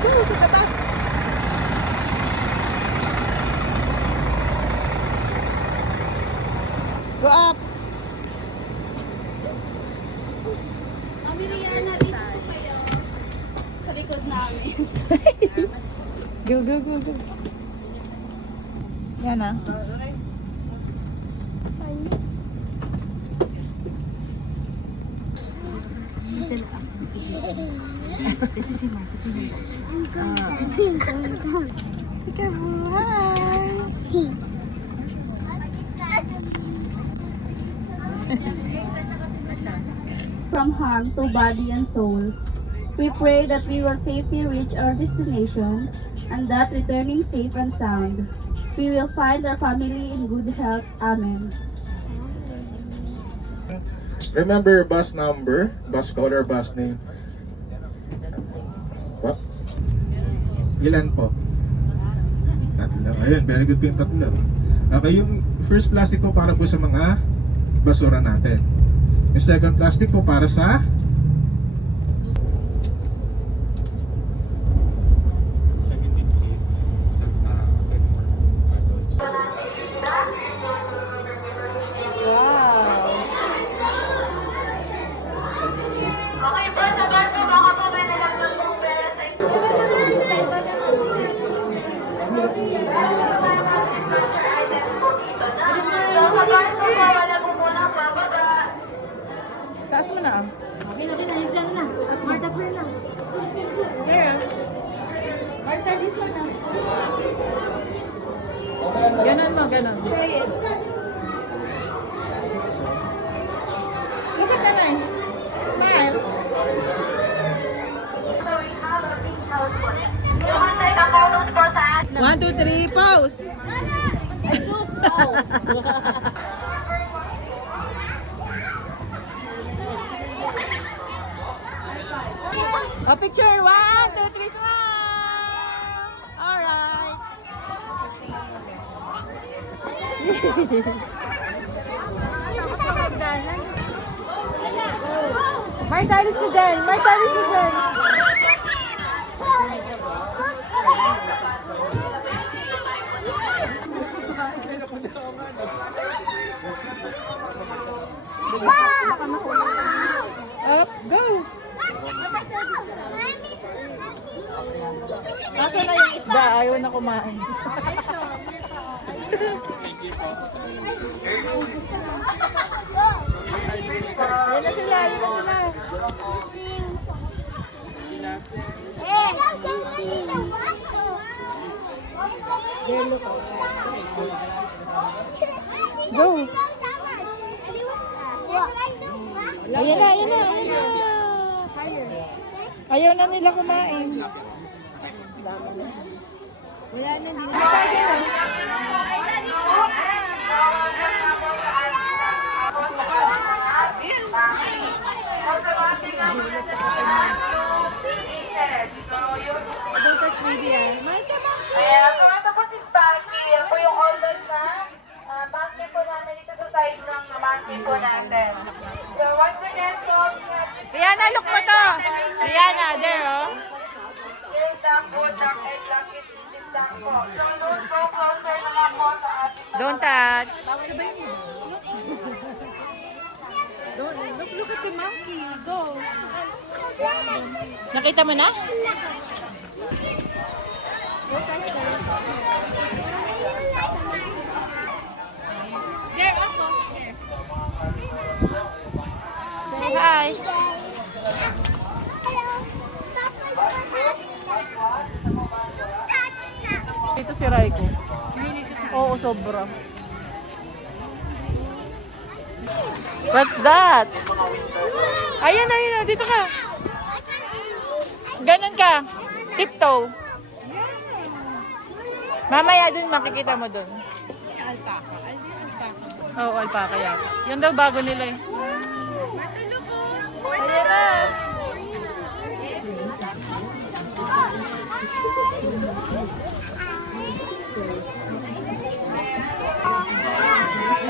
Go to the bus. Go up. Mami Rihanna, dito po kayo. Sa likod namin. Go, go, go, go. Yan ah. This is Mark. Ikabuhay. From harm to body and soul, we pray that we will safely reach our destination and that returning safe and sound, we will find our family in good health. Amen. Remember bus number, bus color, bus name. What? Ilan po? Tatlo. Ayun, very good po yung tatlo. Okay, yung first plastic po para po sa mga basura natin. Yung second plastic po para sa Taas mo na ah. Okay na, Lisa na. Marta, turn na. There. Marta, Lisa na. Ganon mo, ganon. Try it. Look at Nanay. Smile. One, two, three, pose. A picture. One, two, three, smile. All right. Marta, alis na dyan. Marta, alis na dyan. Up, go. Asa na yung isda? Ayaw na kumain. Ayun na sila, ayun na sila. Go. Ayan na, ayan na, ayan na. Ayaw na nila kumain. Wala na, hindi na tayo. Kaya tumatapos si Spanky. Yan po yung order na basket po namin dito sa side ng basket po natin. So once again, so Rihanna, look mo to. Rihanna, there oh. yes, duck po, duck egg, duck it, this duck po. So those go closer naman po sa ating Don't touch. Look at the monkey. Go. Nakita mo na? There, also. There. Hi. Dito si Raiko. Oo, sobra. What's that? Ayan, ayan, dito ka. Ganon ka. Tiptoe. Mamaya dun, makikita mo dun. Alpaca. Oo, alpaca yata. Yun daw bago nila eh. Ayan na.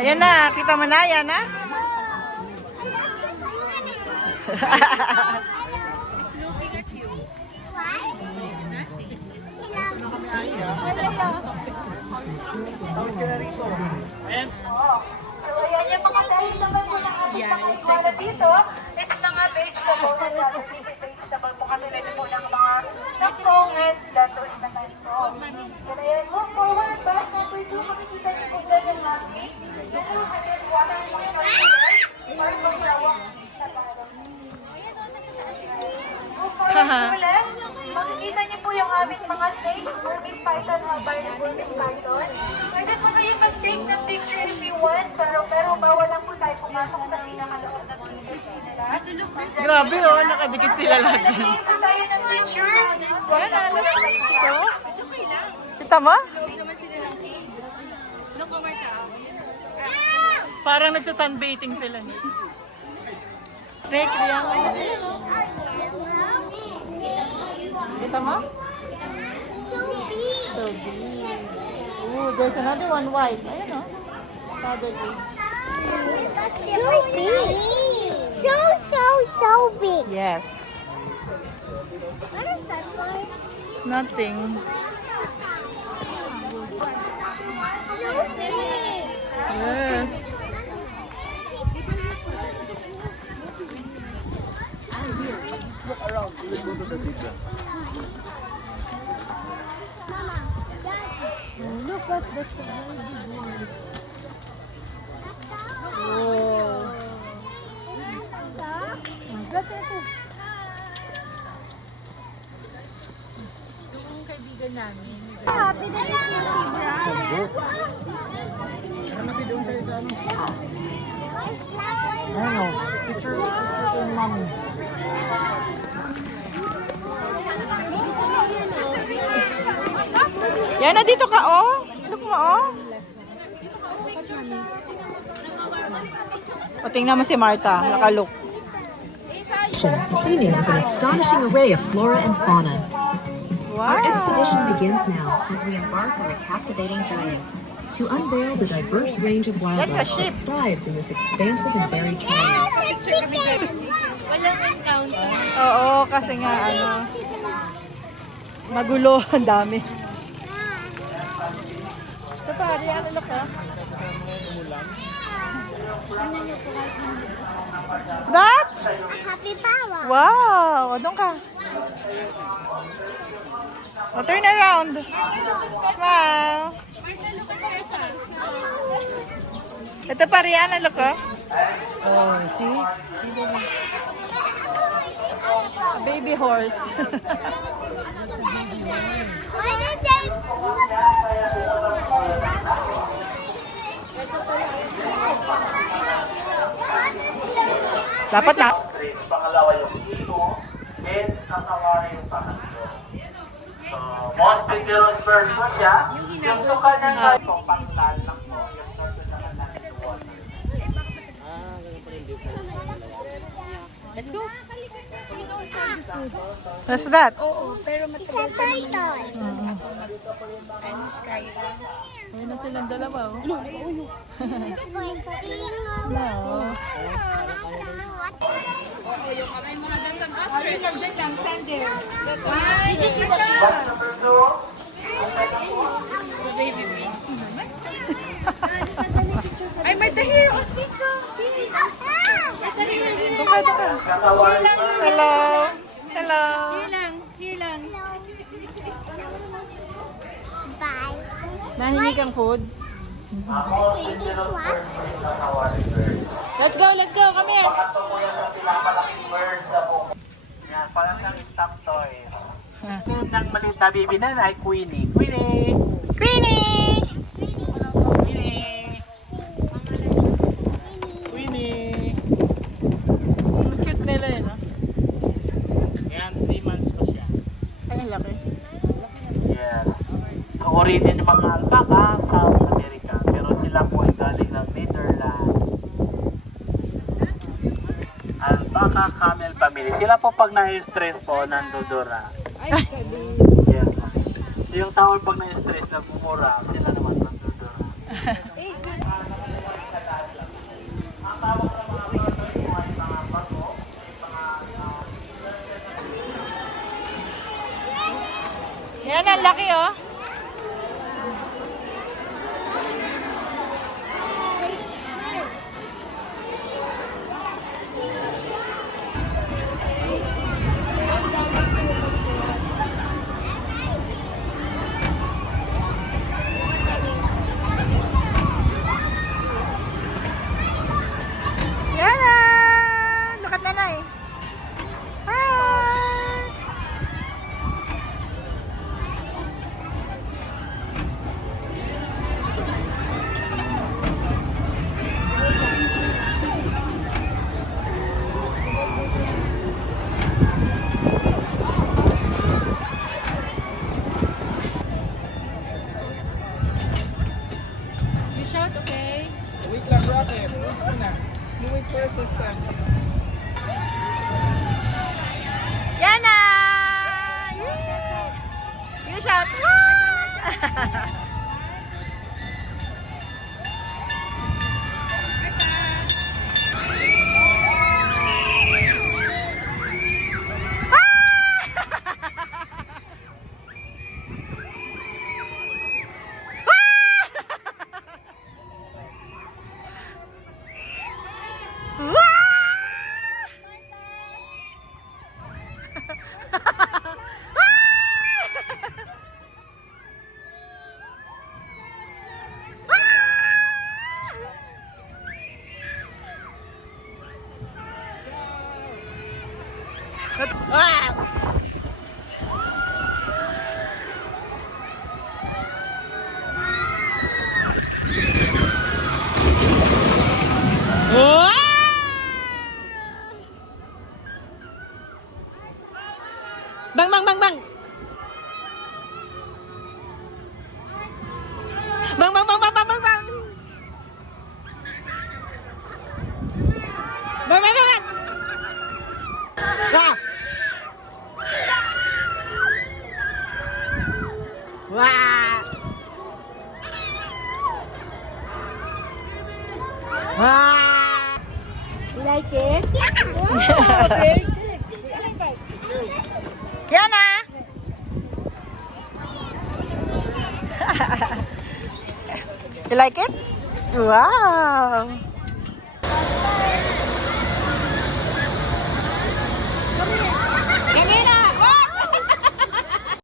Ayan na, kita mo na yan ha? It's looking at you. para dito, it's mga vegetable na gathering. Vegetable po kasi ready po ng mga nakong and lettuce na ganito. Kaya move forward, back number 2, makikita niyo po dyan yung monkey. Yan yung kanyang water para magdawang sa parang. Move forward ulit. Makikita niyo po yung aming mga snakes, Burmese python, albino Burmese python. Pwede po kayo mag-take ng picture if you want, pero bawal lang po tayo pumasok sa pinakaloob ng PVC nila. Grabe oh, nakadikit sila lahat dyan. Take po tayo ng picture. Wala na Ito? Kita mo? Parang nagsa-sunbathing sila. Rick, riyan mo. Kita mo? So big. Ooh, there's another one white. Ayan oh. Father big. So big. So big. Yes. What is that for? Nothing. So big. Yes. Look at the board. Oh. Look at it. Happy na lang. Yan na dito ka oh. Look mo oh. O tingnan mo si Martha, nakalook. Teeming with an astonishing array of flora and fauna. Our Wow. expedition begins now as we embark on a captivating journey to unveil the diverse range of wildlife That's a sheep. that thrives in this expansive and varied terrain. It's a chicken. Walang encounter. Oo, kasi nga ano, magulo, ang dami. Ito pa, riyan, look ah. That? Happy Pawa. Wow! O, doon ka. O, turn around. Smile. Ito pa, Rihanna, look, oh. Oh, see? A baby horse. Why did they... Dapat na. Pangalawa yung ito, and kasama yung pangatlo. So, most vigorous verse mo siya. Yung tuka niya nga ito, panglalak mo. Yung turtle na kanang to water. What's that? It's a turtle. Ayun na silang dalawa, oh. Pointing. No. Box number 2. Ay, may dahil! Ostich, Tuka. Kasama yung first. Hello. Hello. Bye. Nahingi kang food? Most vigorous verse mo yung kasama yung bird. Let's go, let's go. Come here. Pangatlo mo yan sa pinapalaking bird sa buong. Yan, parang siyang stamp toy. Yung ng maliit na baby na ay Queenie. Queenie! Queenie! Queenie! Queenie! Ang cute nila yun, no? Yan, 3 months pa siya. Ay, ang laki. Yes. So, origin yung mga alpaca, South America. Pero sila po ay galing ng Netherlands. Alpaca camel family. Sila po pag na-stress po, nandudura. Yes. Yung tawag pag na-stress, nagmumura, sila naman nandudura. Ang tawag sa mga birds po ay mga bago, Yan, ang laki, oh. Wow! Bang, bang, bang, bang! Bang, bang, bang, bang, bang, bang, bang! Bang, bang, bang, bang! Wah! Wah! Wah! You like it? Yeah! Very good. Yana! You like it? Wow!